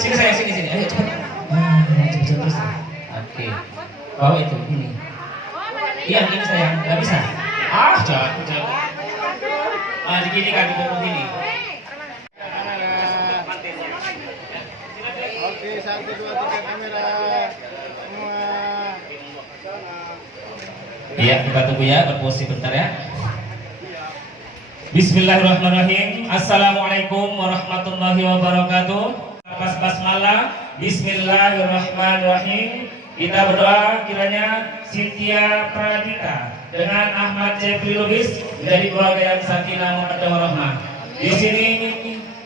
Sini saya, sini. Ayo cepat. Cepet terus. Oke. Bawa itu, ini. Iya, ini sayang. Gak bisa. Jauh. Gini kaki pokok ini. Oke, 1, 2, 3 kamera. Semua. Iya, kita tunggu ya, berpose bentar ya. Bismillahirrahmanirrahim. Assalamualaikum warahmatullahi wabarakatuh. Pas basmalah. Bismillahirrahmanirrahim. Kita berdoa kiranya Cynthia Pradita dengan Ahmad Jeffrey Lubis menjadi keluarga yang sakinah mawaddah warahmah. Di sini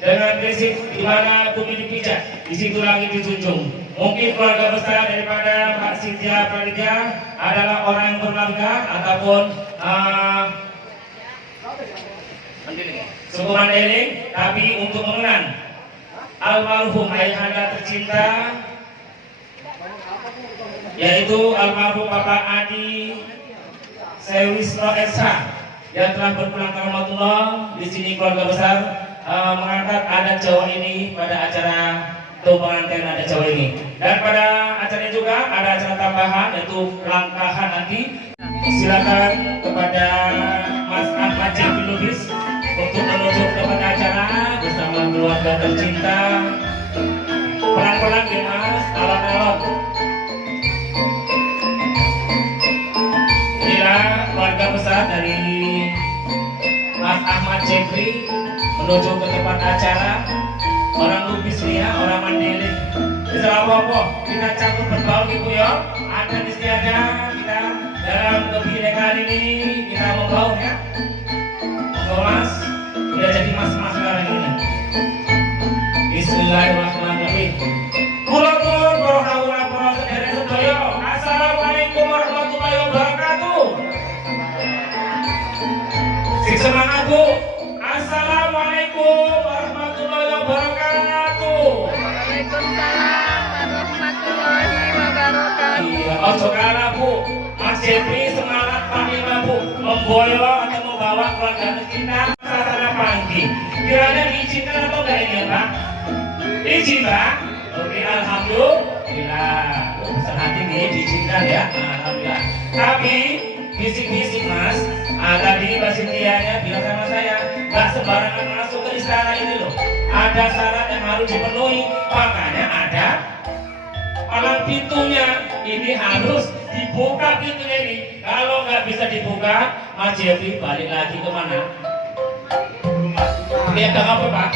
dengan prinsip di mana bumi dipijak, di situ langit dijunjung. Mungkin keluarga besar daripada Mbak Cynthia Pradita adalah orang yang bermarga ataupun suku Mandailing, tapi untuk mengenang almarhum ayahanda tercinta yaitu almarhum Bapak Adi Sewisno Esa yang telah berpulang ke rahmatullah. Di sini keluarga besar mengangkat adat Jawa ini pada acara pengantin adat Jawa ini. Dan pada acara juga ada acara tambahan yaitu langkahan nanti. Silakan kepada Mas Ahmad Jeffrey Lubis untuk menuju ke tempat acara bersama keluarga tercinta. Pelan-pelan ya Mas, alon-alon. Keluarga besar dari Mas Ahmad Jeffrey menuju ke tempat acara. Orang Lubis ya, orang Mandailing. Bisa apa-apa, kita campur berbaur gitu ya. Akan istiadat kita dalam kebinekaan ini kita membaur ya. Mas, udah jadi mas-mas sekarang ini. Bismillahirrahmanirrahim. Kulon-kulon para saudara sedaya. Assalamualaikum warahmatullahi wabarakatuh. Semangat Bu. Assalamualaikum warahmatullahi wabarakatuh. Waalaikumsalam warahmatullahi wabarakatuh. Iya, ojo kalah Bu. Mas Jeffrey semangat panglima Bu, memboyong atau membawa keluarga tercinta suasana panggi. Kiranya diizinkan atau enggak ini ya Pak? Izin Pak. Oke, alhamdulillah. Pesan hati ini diizinkan ya. Alhamdulillah. Tapi bisik-bisik Mas, tadi Mbak Cynthia bilang sama saya nggak sembarangan masuk ke istana ini loh, ada syarat yang harus dipenuhi, makanya ada palang pintunya. Ini harus dibuka pintunya ini. Kalau nggak bisa dibuka, Mas Jeffrey balik lagi ke mana? Dagang apa Pak?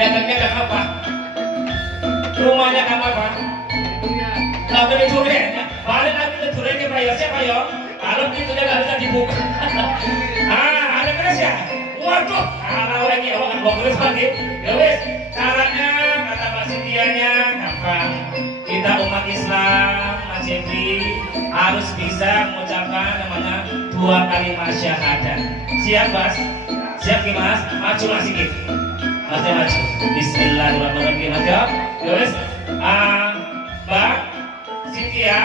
Dagangnya apa? Rumahnya apa? Nggak boleh curi, balik lagi ke curi ke Pak Yosef Pak Yos. Kalau pintunya nggak bisa dibuka. Ada keras ya? Waduh, kalau lagi orang bawa keras lagi. Ya wes, caranya kata Mbak Cynthia-nya gampang. Kita umat Islam, Mas Jeffrey harus bisa mengucapkan namanya 2 kalimat syahadat. Siap Mas? Siap nih Mas? Maju Mas sedikit. Mas maju. Bismillahirrahmanirrahim. Ya wes, Mbak Cynthia,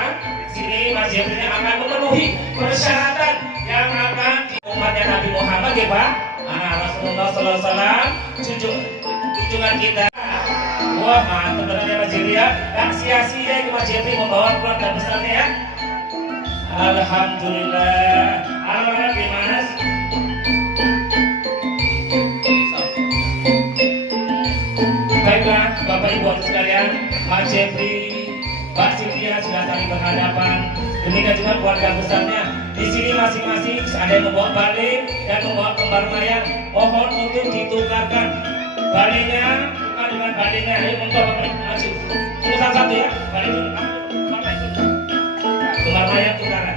sini Mas Jeffrey akan memenuhi persyaratan yang akan di umatnya Nabi Muhammad ya Pak. Rasulullah SAW, junjungan kita. Wah mantap benar ya Mas Jeffrey ya. Gak sia-sia itu Mas Jeffrey membawa keluarga besarnya ya. Alhamdulillah. Alhamdulillah gimana? Baiklah Bapak Ibu sekalian, Mas Jeffrey, Mbak Cynthia sudah saling berhadapan. Demikian juga keluarga besarnya. Di sini masing-masing ada yang membawa balik dan membawa kembar mayat. Mohon untuk ditukarkan baliknya, bukan dengan baliknya. Ayo membawa maju. Cuma satu ya, balik dulu. Kembar mayat tukaran.